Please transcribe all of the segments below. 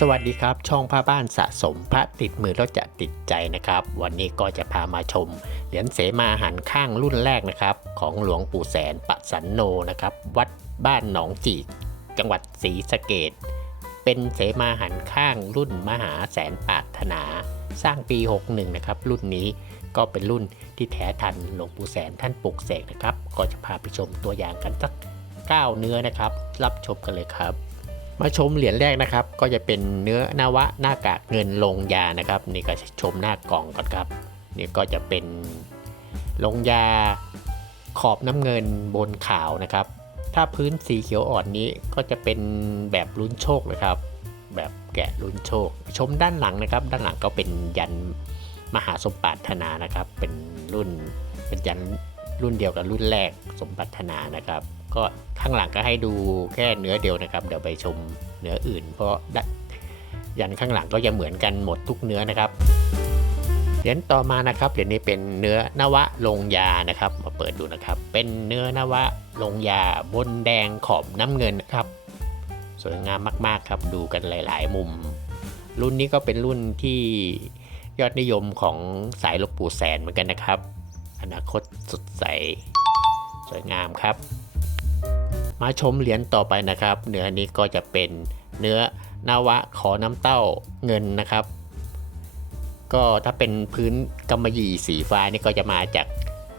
สวัสดีครับ ช่องพระบ้านสะสมพระติดมือแล้วจะติดใจนะครับ วันนี้ก็จะพามาชม เหรียญเสมาหันข้างรุ่นแรกนะครับ ของหลวงปู่แสนปะสันโนนะครับ วัดบ้านหนองจีกจังหวัดศรีสะเกดเป็นเสมาหันข้างรุ่นมหาแสนปาถนา สร้างปี 61 นะครับ รุ่นนี้ก็เป็นรุ่นที่แท้ทันหลวงปู่แสนท่านปลุกเสกนะครับ ก็จะพาไปชมตัวอย่างกันสัก 9 เนื้อนะครับ รับชมกันเลยครับ มาชมเหรียญแรกนะครับ ก็จะเป็นเนื้อนวะหน้ากากเงินลงยานะครับ นี่ก็ชมหน้ากล่องก่อนครับ นี่ก็จะเป็นลงยาขอบน้ำเงินบนขาวนะครับ ถ้าพื้นสีเขียวอ่อนนี้ก็จะเป็นแบบลุ้นโชคนะครับ แบบแกะลุ้นโชค ชมด้านหลังนะครับ ด้านหลังก็เป็นยันมหาสมปรารถนานะครับ เป็นรุ่นเป็นยัน รุ่นเดียวกับรุ่นแรกสมปรารถนานะครับ ก็ข้างหลังก็ให้ดูแค่เนื้อเดียวนะครับ เดี๋ยวไปชมเนื้ออื่น เพราะยันข้างหลังก็จะเหมือนกันหมดทุกเนื้อนะครับเหรียญต่อมานะครับเหรียญนี้เป็นเนื้อนวะลงยานะครับ มาเปิดดูนะครับ เป็นเนื้อนวะลงยาบนแดงขอบน้ำเงินนะครับ สวยงามมากๆครับ ดูกันหลาย ๆ มุม รุ่นนี้ก็เป็นรุ่นที่ยอดนิยมของสายหลวงปู่แสนเหมือนกันนะครับ อนาคตสดใส สวยงามครับ มาชมเหรียญต่อไปนะครับ เนื้อนี้ก็จะเป็นเนื้อนวะขอน้ำเต้าเงินนะครับ ก็ถ้าเป็นพื้นกำมะหยี่สีฟ้านี่ก็จะมาจาก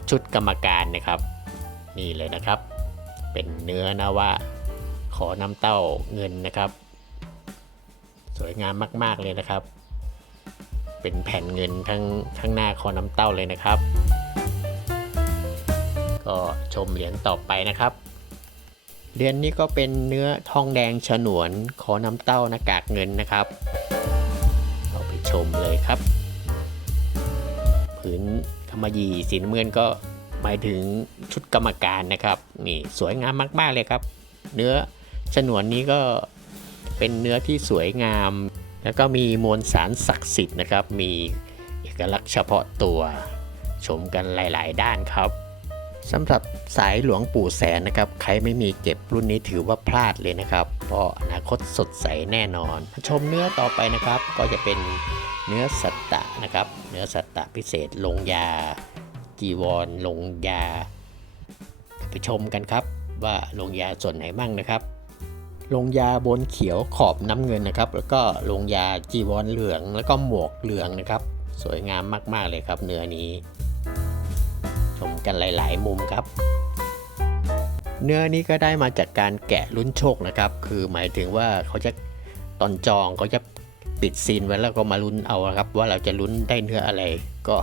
ชุดกรรมการนะครับ นี่เลยนะครับ เป็นเนื้อนวะขอน้ำเต้าเงินนะครับ สวยงามมาก ๆ เลยนะครับ เป็นแผ่นเงินทั้งข้างหน้าคอน้ำเต้าเลยนะครับ ก็ชมเหรียญต่อไปนะครับ เหรียญนี้ก็เป็นเนื้อทองแดงฉนวนขอน้ำเต้าหน้ากากเงินนะครับ เราไปชมเลยครับ ผืนธรรมยีสีน้ำเงินก็หมายถึงชุดกรรมการนะครับนี่สวยงามมากๆเลยครับ เนื้อฉนวนนี้ก็เป็นเนื้อที่สวยงาม แล้วก็มีมวลสารศักดิ์สิทธิ์นะครับ มีเอกลักษณ์เฉพาะตัว ชมกันหลาย ๆ ด้านครับ สำหรับสายหลวงปู่แสนนะครับ ใครไม่มีเก็บรุ่นนี้ถือว่าพลาดเลยนะครับ เพราะอนาคตสดใสแน่นอน ชมเนื้อต่อไปนะครับ ก็จะเป็นเนื้อสัตตะนะครับ เนื้อสัตตะพิเศษลงยา จีวรลงยา ไปชมกันครับว่าลงยาส่วนไหนบ้างนะครับ ลงยาบนเขียวขอบน้ำเงินนะครับ แล้วก็ลงยาจีวรเหลืองแล้วก็หมวกเหลืองนะครับ สวยงามมากๆเลยครับเนื้อนี้ มกันหลาย ๆ มุมครับ เนื้อนี้ก็ได้มาจากการแกะลุ้นโชคนะครับ คือหมายถึงว่าเขาจะตอนจองเขาจะปิดซีนไว้แล้วก็มาลุ้นเอาครับ ว่าเราจะลุ้นได้เนื้ออะไร ก็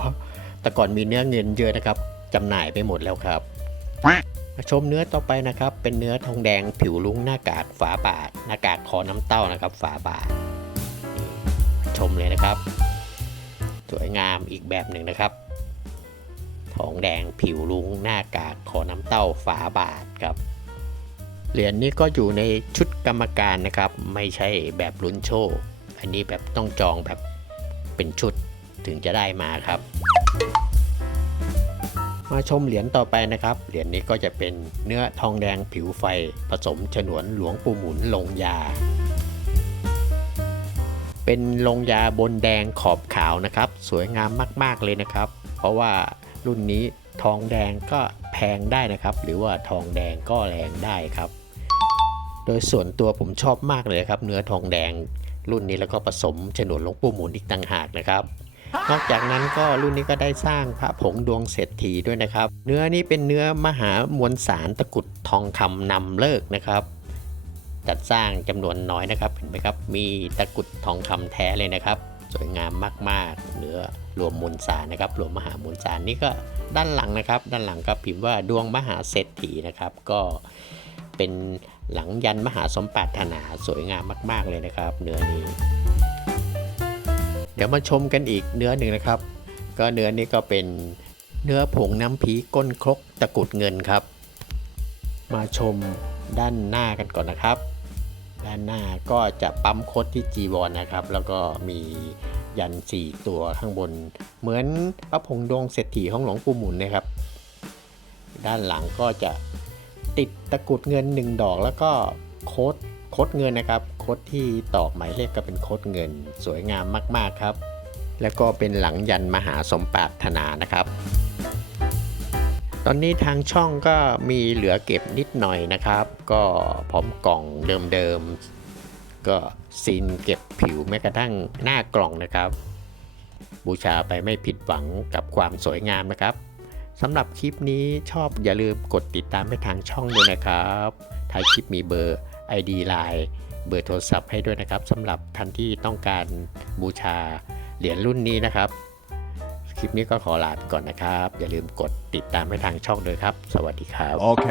แต่ก่อนมีเนื้อเงินเยอะนะครับจำหน่ายไปหมดแล้วครับชมเนื้อต่อไปนะครับ เป็นเนื้อทองแดงผิวลุ้งหน้ากากฝาบาทหน้ากากคอน้ำเต้านะครับ ฝาบาทชมเลยนะครับ สวยงามอีกแบบหนึ่งนะครับ ทองแดงผิวลุงหน้ากากคอน้ำเต้าฝาบาทครับ เหรียญนี้ก็อยู่ในชุดกรรมการนะครับ ไม่ใช่แบบลุ้นโชค อันนี้แบบต้องจองแบบเป็นชุดถึงจะได้มาครับ มาชมเหรียญต่อไปนะครับ เหรียญนี้ก็จะเป็นเนื้อทองแดงผิวไฟ ผสมฉนวนหลวงปู่หมุนลงยาเป็นลงยาบนแดงขอบขาวนะครับ สวยงามมาก ๆ เลยนะครับ เพราะว่า รุ่นนี้ทองแดงก็แพงได้นะครับ หรือว่าทองแดงก็แรงได้ครับ โดยส่วนตัวผมชอบมากเลยครับ เนื้อทองแดงรุ่นนี้แล้วก็ผสมฉนวนหลวงปู่หมุนอีกต่างหากนะครับ นอกจากนั้นก็รุ่นนี้ก็ได้สร้างพระผงดวงเศรษฐีด้วยนะครับ เนื้อนี้เป็นเนื้อมหามวลสารตะกุดทองคำนำเลิกนะครับจัดสร้างจำนวนน้อยนะครับเห็นไหมครับ มีตะกุดทองคำแท้เลยนะครับ สวยงามมากๆ เนื้อรวมมวลสารนะครับรวมมหามวลสารนี่ก็ด้านหลังนะครับ ด้านหลังก็พิมพ์ว่าดวงมหาเศรษฐีนะครับ ก็เป็นหลังยันมหาสมปรารถนาสวยงามมาก ๆเลยนะครับ เนื้อนี้ เดี๋ยวมาชมกันอีกเนื้อหนึ่งนะครับ ก็เนื้อนี้ก็เป็นเนื้อผงน้ำผีก้นครกตะกุดเงินครับ มาชมด้านหน้ากันก่อนนะครับ ด้านหน้าก็จะปั๊มโคดที่จีวรนะครับ แล้วก็มียันสี่ตัวข้างบน เหมือนพระผงดวงเศรษฐีของหลวงปู่หมุนนะครับ ด้านหลังก็จะติดตะกรุดเงินหนึ่งดอกแล้วก็โคดโคดเงินนะครับโคดที่ตอกหมายเลขก็เป็นโคดเงิน สวยงามมาก ๆ ครับ แล้วก็เป็นหลังยันมหาสมปรารถนานะครับ ตอนนี้ทางช่องก็มีเหลือเก็บนิดหน่อยนะครับ ก็พร้อมกล่องเดิมๆ ก็ซีนเก็บผิวแม้กระทั่งหน้ากล่องนะครับ บูชาไปไม่ผิดหวังกับความสวยงามนะครับสำหรับคลิปนี้ชอบอย่าลืมกดติดตามให้ทางช่องด้วยนะครับท้ายคลิปมีเบอร์ ID Line เบอร์โทรศัพท์ให้ด้วยนะครับสำหรับท่านที่ต้องการบูชาเหรียญรุ่นนี้นะครับ คลิปนี้ก็ขอลาไปก่อนนะครับ อย่าลืมกดติดตามให้ทางช่องด้วยครับ สวัสดีครับ โอเค